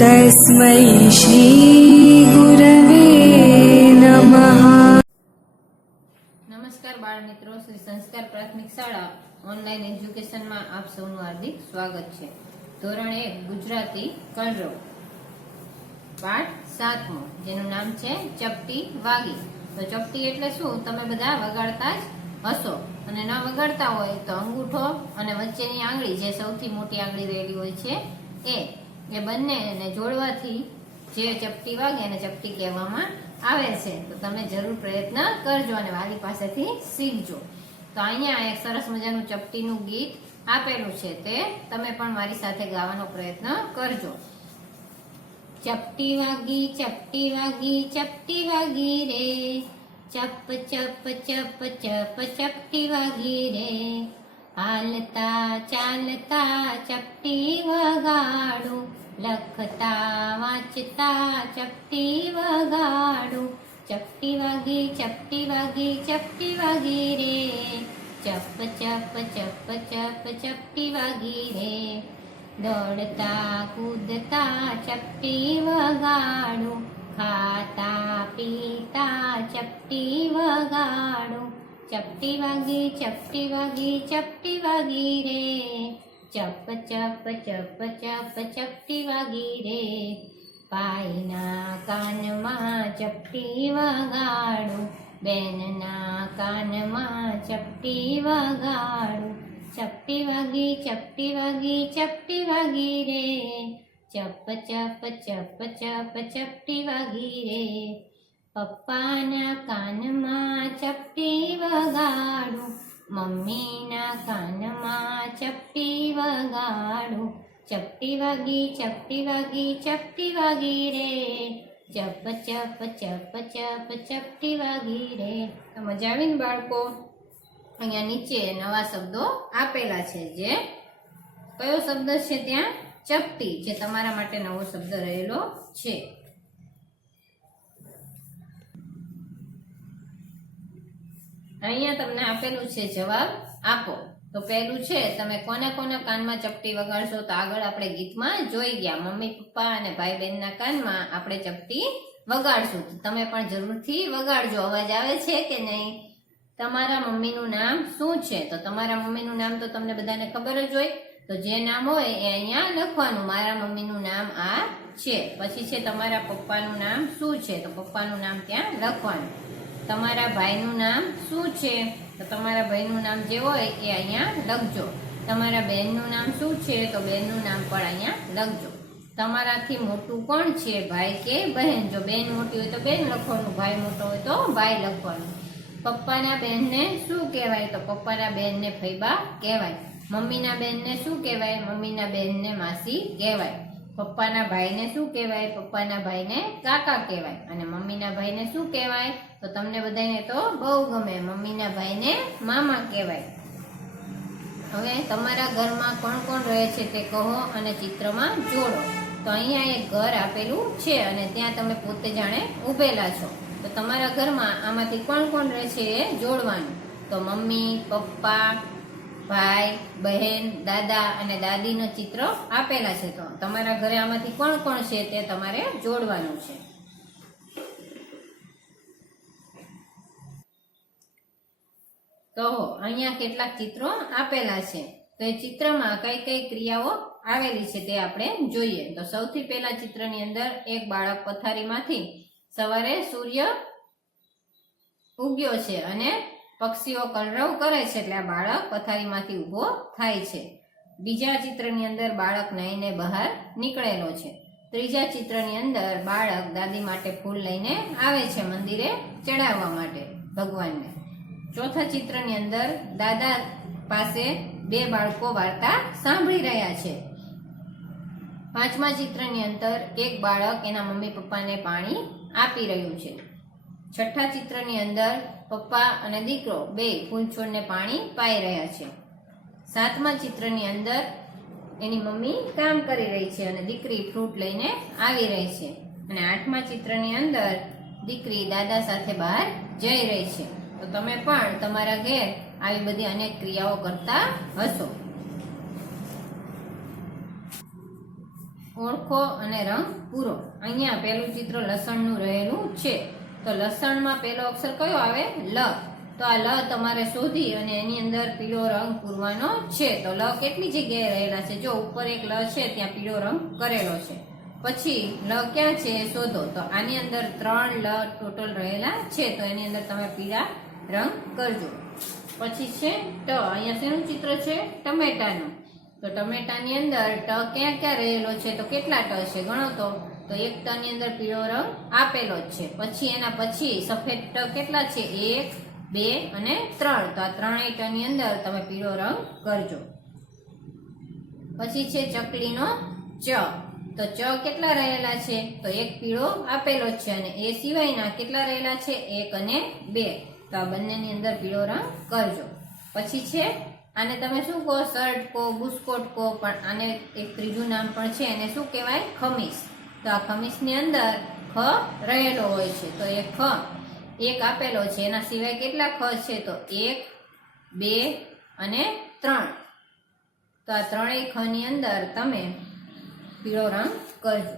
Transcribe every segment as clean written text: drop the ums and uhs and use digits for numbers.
तस्मै श्रीगुरवे नमः। નમસ્કાર બાળ મિત્રો, શ્રી સંસ્કાર પ્રાથમિક શાળા ઓનલાઈન એજ્યુકેશનમાં આપ સૌનું હાર્દિક સ્વાગત છે। ધોરણ 1 ગુજરાતી કલરવ, પાઠ 7મો, જેનું નામ છે ચપટી વાગી। તો ચપટી એટલે શું તમે બધા વગાડતા જ હશો, અને ન વગાડતા હોય તો અંગૂઠો અને વચ્ચેની આંગળી, જે સૌથી મોટી આંગળી રહેલી હોય છે એ બંનેને જોડવાથી જે ચપટી વાગે એને ચપટી કહેવામાં આવે છે। તો તમે જરૂર પ્રયત્ન કરજો અને વાલી પાસેથી શીખજો। તો અહીંયા એક સરસ મજાનું ચપટીનું ગીત આપેલું છે, તે તમે પણ મારી સાથે ગાવાનો પ્રયત્ન કરજો। ચપટી વાગી ચપટી વાગી ચપટી વાગી રે, ચપ ચપ ચપ ચપ ચપટી વાગી રે, હાલતા ચાલતા ચપટી વગાડું, લખતા વાંચતા ચપટી વગાડું, ચપટી વાગી ચપટી વાગી ચપટી વાગી રે, ચપ ચપ ચપ ચપ ચપટી વાગી રે, દોડતા કૂદતા ચપટી વગાડું, ખાતા પીતા ચપટી વગાડું, ચપટી વાગી ચપટી વાગી ચપટી વાગી રે, ચપ ચપ ચપ ચપ ચપટી વાગી રે, ભાઈના કાનમાં ચપટી વગાડું, બેનના કાનમાં ચપટી વગાડું, ચપટી વાગી ચપટી વાગી ચપટી વાગી રે, ચપ ચપ ચપ ચપ ચપટી વાગી રે, પપ્પાના કાનમાં ચપટી વગાડું, મમ્મીના કાનમાં ચપટી વગાડું, ચપટી વાગી ચપટી વાગી ચપટી વાગી રે, ચપ ચપ ચપ ચપ ચપટી વાગી રે। તો મજા આવી ને બાળકો? અહીંયા નીચે નવા શબ્દો આપેલા છે, જે કયો શબ્દ છે ત્યાં? ચપટી, જે તમારા માટે નવો શબ્દ રહેલો છે। અહીંયા તમને આપેલું છે, જવાબ આપો। તો પહેલું છે, તમે કોના કોના કાનમાં ચપટી વગાડશો? તો આગળ આપણે ગીતમાં જોઈ ગયા, મમ્મી પપ્પા અને ભાઈ બહેનના કાનમાં આપણે ચપટી વગાડશું। તો તમે પણ જરૂરથી વગાડજો। અવાજ આવે છે કે નહીં? તમારા મમ્મીનું નામ શું છે? તો તમારા મમ્મીનું નામ તો તમને બધાને ખબર જ હોય, તો જે નામ હોય એ અહીંયા લખવાનું, મારા મમ્મીનું નામ આ છે। પછી છે, તમારા પપ્પાનું નામ શું છે? તો પપ્પાનું નામ ત્યાં લખવાનું। તમારા ભાઈનું નામ શું છે? તો તમારા ભાઈનું નામ જે હોય એ અહીંયા લખજો। તમારા બહેનનું નામ શું છે? તો બહેનનું નામ પણ અહીંયા લખજો। તમારાથી મોટું કોણ છે, ભાઈ કે બહેન? જો બહેન મોટી હોય તો બહેન લખવાનું, ભાઈ મોટો હોય તો ભાઈ લખવાનું। પપ્પાના બહેનને શું કહેવાય? તો પપ્પાના બહેનને ફૈબા કહેવાય। મમ્મીના બહેનને શું કહેવાય? મમ્મીના બહેનને માસી કહેવાય। પપ્પાના ભાઈને શું કહેવાય? પપ્પાના ભાઈને કાકા કહેવાય। અને મમ્મીના ભાઈને શું કહેવાય? તો તમને બધાને તો બહુ ગમે, મમ્મીના ભાઈને મામા કહેવાય। હવે તમારા ઘરમાં કોણ કોણ રહે છે તે કહો અને ચિત્રમાં જોડો। તો અહીંયા એક ઘર આપેલું છે અને ત્યાં તમે પોતે જાણે ઊભેલા છો। તો તમારા ઘરમાં આમાંથી કોણ કોણ રહે છે એ જોડવાનું। તો મમ્મી, પપ્પા, ભાઈ, બહેન, દાદા અને દાદીનો ચિત્ર આપેલા છે। તો તમારા ઘરે આમાંથી કોણ કોણ છે તે તમારે જોડવાનું છે। કહો, અહીંયા કેટલાક ચિત્રો આપેલા છે, તો એ ચિત્રમાં કઈ કઈ ક્રિયાઓ આવેલી છે તે આપણે જોઈએ। તો સૌથી પહેલા ચિત્રની અંદર એક બાળક પથારીમાંથી સવારે સૂર્ય ઉગ્યો છે અને પક્ષીઓ કલરવ કરે છે, એટલે આ બાળક પથારીમાંથી ઊભો થાય છે। બીજા ચિત્રની અંદર બાળક નાહીને બહાર નીકળેલો છે। ત્રીજા ચિત્રની અંદર બાળક દાદી માટે ફૂલ લઈને આવે છે મંદિરે ચડાવવા માટે ભગવાનને। ચોથા ચિત્રની અંદર દાદા પાસે બે બાળકો વાર્તા સાંભળી રહ્યા છે। પાંચમા ચિત્રની અંદર એક બાળક એના મમ્મી પપ્પાને પાણી આપી રહ્યું છે। છઠ્ઠા ચિત્રની અંદર પપ્પા અને દીકરો બે ફૂલ છોડને પાણી પાઈ રહ્યા છે। સાતમા ચિત્રની અંદર એની મમ્મી કામ કરી રહી છે અને દીકરી ફ્રૂટ લઈને આવી રહી છે। અને આઠમા ચિત્રની અંદર દીકરી દાદા સાથે બહાર જઈ રહી છે। તો તમે પણ તમારા ઘેર આવી બધી અનેક ક્રિયાઓ કરતા હશો। ઓળખો અને રંગ પૂરો. અહીંયા પેલું ચિત્ર લસણનું રહેલું છે. તો લસણમાં પેલો અક્ષર કયો આવે? લ. તો આ લ તમારે શોધી અને એની અંદર પીળો રંગ પૂરવાનો છે. તો લ કેટલી જગ્યાએ રહેલા છે? જો ઉપર એક લ છે, ત્યાં પીળો રંગ કરેલો છે. પછી લ ક્યાં છે એ શોધો. તો આની અંદર 3 લ ટોટલ રહેલા છે, તો એની અંદર તમે પીળા રંગ કરજો. પછી છે ટ. અહીંયા શેનું ચિત્ર છે? ટમેટાનું. તો ટમેટાની અંદર ટ ક્યાં ક્યાં રહેલો છે? તો કેટલા ટ છે ગણો તો એક ટ ની અંદર પીળો રંગ આપેલો જ છે. પછી એના પછી સફેદ ટ કેટલા છે? 1, 2 અને 3. તો આ ત્રણેય ટ ની અંદર તમે પીળો રંગ કરજો. પછી છે ચકલીનો ચ. તો ચ કેટલા રહેલા છે? તો એક પીળો આપેલો જ છે અને એ સિવાયના કેટલા રહેલા છે? 1 અને 2. તો આ બંનેની અંદર પીળો રંગ કરજો. પછી છે આને તમે શું કહો? શર્ટ કહો, બુસ્કોટ કહો, પણ આને એક ત્રીજું નામ પણ છે, એને શું કહેવાય? ખમીસ. તો આ ખમીસની અંદર ખ રહેલો હોય છે. તો એ ખ એક આપેલો છે, એના સિવાય કેટલા ખ છે? તો 1, 2 અને 3. તો આ ત્રણેય ખ ની અંદર તમે પીળો રંગ કરજો.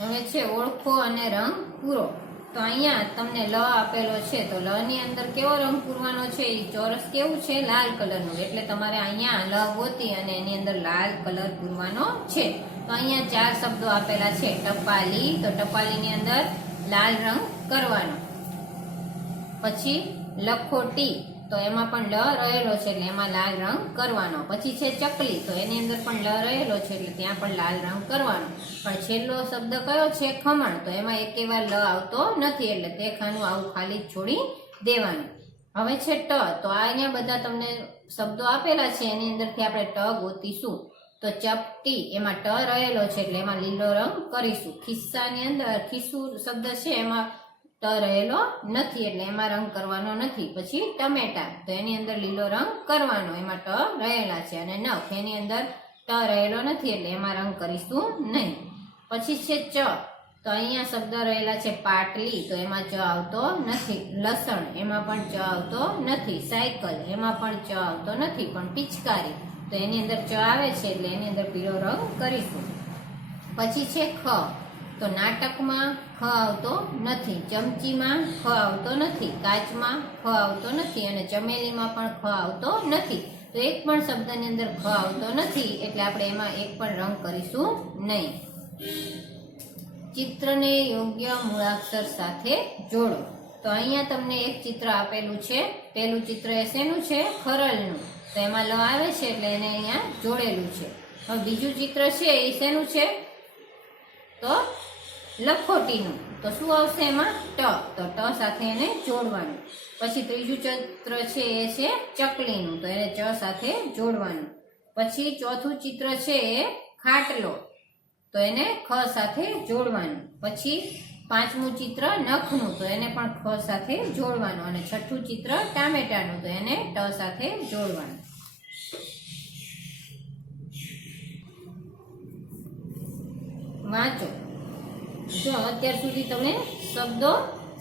હવે છે ઓળખો અને રંગ પૂરો. તો અહીંયા તમને લ આપેલો છે, તો લ ની અંદર કેવો રંગ પૂરવાનો છે? એ ચોરસ કેવું છે? લાલ કલરનું. એટલે તમારે અહીંયા લ ગોતી અને એની અંદર લાલ કલર પૂરવાનો છે. તો અહીંયા 4 શબ્દો આપેલા છે. ટપાલી. તો ટપાલીની અંદર લાલ રંગ કરવાનો. પછી લખોટી. તો એમાં પણ લ રહેલો છે, એટલે એમાં લાલ રંગ કરવાનો. પછી છે ચકલી. તો એની અંદર પણ લ રહેલો છે, એટલે ત્યાં પણ લાલ રંગ કરવાનો. પણ છેલ્લો શબ્દ કયો છે? ખમણ. તો એમાં એક વાર લ આવતો નથી, એટલે તે ખાનું આવું ખાલી છોડી દેવાનું. હવે છે ટ. તો અહીંયા બધા તમને શબ્દો આપેલા છે, એની અંદરથી આપણે ટ ગોતીશું. તો ચપટી, એમાં ટ રહેલો છે, એટલે એમાં લીલો રંગ કરીશું. ખિસ્સાની અંદર ખિસ્સું શબ્દ છે, એમાં ટ રહેલો નથી, એટલે એમાં રંગ કરવાનો નથી. પછી ટમેટા. તો એની અંદર લીલો રંગ કરવાનો, એમાં ટ રહેલા છે. અને નખ, એની અંદર ટ રહેલો નથી, એટલે એમાં રંગ કરીશું નહીં. પછી છે ચ. તો અહીંયા શબ્દ રહેલા છે પાટલી. તો એમાં ચ આવતો નથી. લસણ, એમાં પણ ચ આવતો નથી. સાયકલ, એમાં પણ ચ આવતો નથી. પણ પિચકારી, તો એની અંદર ચ આવે છે, એટલે એની અંદર પીળો રંગ કરીશું. પછી છે ખ. તો નાટકમાં ખ આવતો નથી. ચમચીમાં ખ આવતો નથી. કાચમાં ખ આવતો નથી. અને ચમેલીમાં પણ ખ આવતો નથી. તો એક પણ શબ્દની અંદર ખ આવતો નથી, એટલે આપણે એમાં એક પણ રંગ કરીશું નહીં. ચિત્રને યોગ્ય મૂળાક્ષર સાથે જોડો. તો અહીંયા તમને એક ચિત્ર આપેલું છે. પેલું ચિત્ર એ શેનું છે? ખરલનું. તો એમાં લ આવે છે, એટલે એને અહીંયા જોડેલું છે. હવે બીજું ચિત્ર છે એ શેનું છે? તો લખોટીનું. તો શું આવશે એમાં? ટ. તો ટ સાથે એને જોડવાનું. પછી ત્રીજું ચિત્ર છે એ છે ચકલીનું. તો એને ચ સાથે જોડવાનું. પછી ચોથું ચિત્ર છે એ ખાટલો. તો એને ખ સાથે જોડવાનું. પછી પાંચમું ચિત્ર નખનું. તો એને પણ ખ સાથે જોડવાનું. અને છઠ્ઠું ચિત્ર ટામેટાનું. તો એને ટ સાથે જોડવાનું. વાંચો. જો અત્યાર સુધી તમે શબ્દો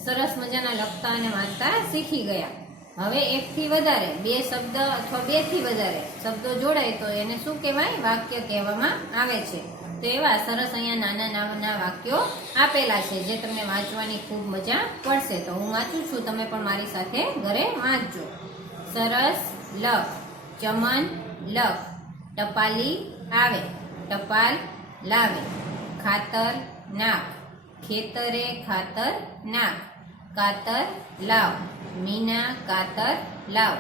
સરસ મજાના લખતા અને વાંચતા શીખી ગયા. હવે 1 થી વધારે 2 શબ્દ અથવા 2 થી વધારે શબ્દો જોડાય તો એને શું કહેવાય? વાક્ય કહેવામાં આવે છે. તો એવા સરસ અહીંયા નાના નાના વાક્યો આપેલા છે, જે તમને વાંચવાની ખૂબ મજા પડશે. તો હું વાંચું છું, તમે પણ મારી સાથે ઘરે વાંચજો. સરસ લખ. ચમન લખ. ટપાલી આવે. ટપાલ લાવે. ખાતર નાખ. ખેતરે ખાતર નાખ. કાતર લાવ. મીના કાતર લાવ.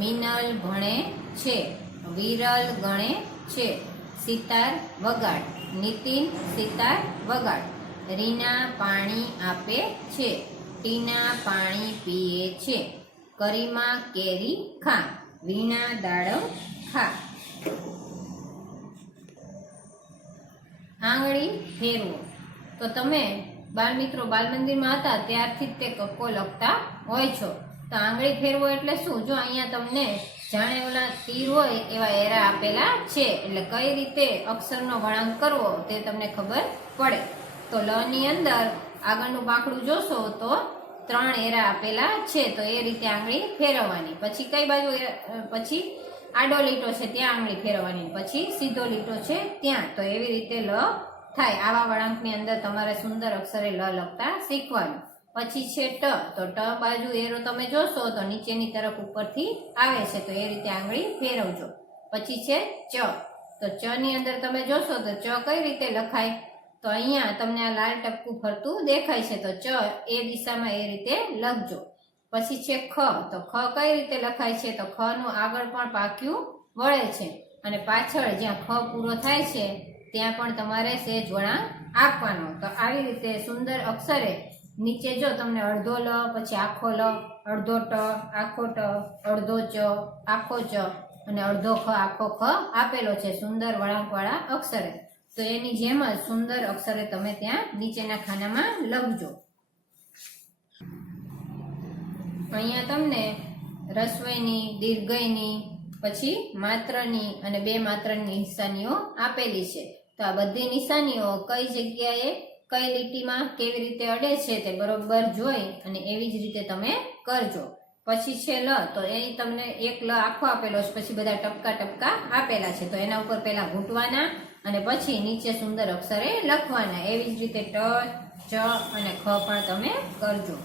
મિનલ ભણે છે. વિરલ ગણે છે. સિતાર વગાડ. નીતિન સિતાર વગાડ. રીના પાણી આપે છે. ટીના પાણી પીએ છે. કરીમા કેરી ખા. વીણા દાડમ ખા. આંગળી ફેરવો. તો તમે બાળમિત્રો બાલમંદિરમાં હતા ત્યારથી જ તે કક્કો લખતા હોય છો. તો આંગળી ફેરવો એટલે શું? જો અહીંયા તમને જાણે ઓલા તીર હોય એવા એરા આપેલા છે, એટલે કઈ રીતે અક્ષરનો વળાંક કરવો તે તમને ખબર પડે. તો લ ની અંદર આગળનું પાંખડું જોશો તો 3 એરા આપેલા છે, તો એ રીતે આંગળી ફેરવવાની. પછી કઈ બાજુ? પછી આડો લીટો છે ત્યાં આંગળી ફેરવવાની, પછી સીધો લીટો છે ત્યાં. તો એવી રીતે લ થાય. આવા વળાંકની અંદર તમારે સુંદર અક્ષરે લ લખતા શીખવાનું. પછી છે ટ. તો ટ બાજુ એરો તમે જોશો તો નીચેની તરફ ઉપરથી આવે છે, તો એ રીતે આંગળી ફેરવજો. પછી છે ચ. તો ચ ની અંદર તમે જોશો તો ચ કઈ રીતે લખાય? તો અહીંયા તમને આ લાલ ટપકું ફરતું દેખાય છે, તો ચ એ દિશામાં એ રીતે લખજો. પછી છે ખ. તો ખ કઈ રીતે લખાય છે? તો ખ નું આગળ પણ પાક્યું વળે છે અને પાછળ જ્યાં ખ પૂરો થાય છે ત્યાં પણ તમારે સેજ વળાંક આપવાનો. તો આવી રીતે સુંદર અક્ષરે નીચે જો તમને અડધો લ, પછી આખો લ, અડધો ટ, આખો ટ, અડધો ચ, આખો ચ અને અડધો ખ, આખો ખ આપેલો છે સુંદર વળાંકવાળા અક્ષરે. તો એની જેમ જ સુંદર અક્ષરે તમે ત્યાં નીચેના ખાનામાં લખજો. અહીંયા તમને રસ્વઈની, દીર્ઘઈની, પછી માત્રની અને બે માત્રની નિશાનીઓ આપેલી છે. તો આ બધી નિશાનીઓ કઈ જગ્યાએ કઈ લીટીમાં કેવી રીતે અડે છે તે બરોબર જોઈ અને એવી જ રીતે તમે કરજો. પછી છે લ. તો એ તમને એક લ આખો આપેલો છે, પછી બધા ટપકા ટપકા આપેલા છે, તો એના ઉપર પહેલા ઘૂંટવાના અને પછી નીચે સુંદર અક્ષરે લખવાના. એવી જ રીતે ટ, ચ અને ખ પણ તમે કરજો.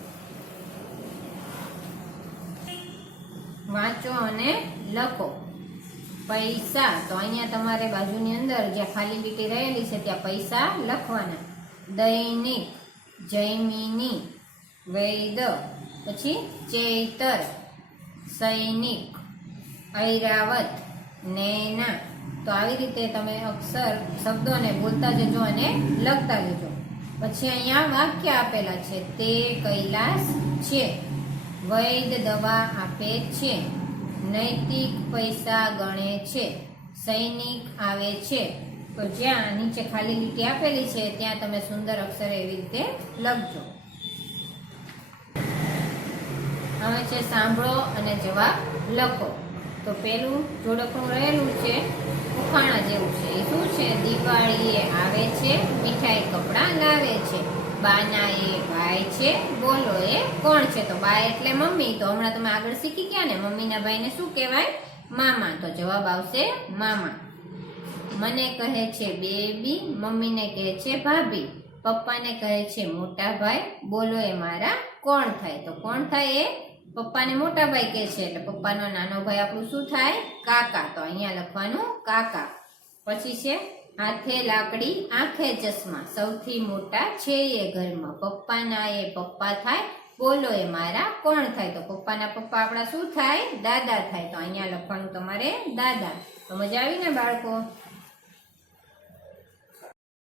વાંચો અને લખો. પૈસા. તો અહીંયા તમારે બાજુની અંદર જ્યાં ખાલી લીટી રહેલી છે ત્યાં પૈસા લખવાના. દૈનિક, જૈમિની, વૈદ, પછી ચૈતર, સૈનિક, ઐરાવત, નૈના. તો આવી રીતે તમે અક્ષર શબ્દોને બોલતા જજો અને લખતા જજો. પછી અહીંયા વાક્ય આપેલા છે. તે કૈલાસ છે, વૈદ દવા આપે છે, નૈતિક પૈસા ગણે છે, સૈનિક આવે છે. તો જ્યાં નીચે ખાલી લીટી આપેલી છે ત્યાં તમે સુંદર અક્ષરે એવી રીતે લખજો. હવે છે સાંભળો અને જવાબ લખો. તો પેલું જોડકણું રહેલું છે ઉખાણા જેવું છે. એ શું છે? દિવાળીએ આવે છે, મીઠાઈ કપડાં લાવે છે, બાના એ ભાઈ છે, બોલો એ કોણ છે? તો બા એટલે મમ્મી. તો હમણાં તમે આગળ શીખી ગયા ને, મમ્મીના ભાઈને શું કહેવાય? મામા. તો જવાબ આવશે મામા. મને કહે છે બેબી, મમ્મીને કહે છે ભાભી, પપ્પાને કહે છે મોટા ભાઈ, બોલો એ મારા કોણ થાય? તો કોણ થાય? એ પપ્પાને મોટા ભાઈ કહે છે એટલે પપ્પાનો નાનો ભાઈ આપણું શું થાય? કાકા. તો અહીંયા લખવાનું કાકા. પછી છે હાથે લાકડી, આંખે ચશ્મા, સૌથી મોટા છે એ ઘરમાં, પપ્પાના એ પપ્પા થાય, બોલો એ મારા કોણ થાય? તો પપ્પાના પપ્પા આપણા શું થાય? દાદા થાય. તો અહીંયા લખવાનું તમારે દાદા. તો મજા આવી ને બાળકો?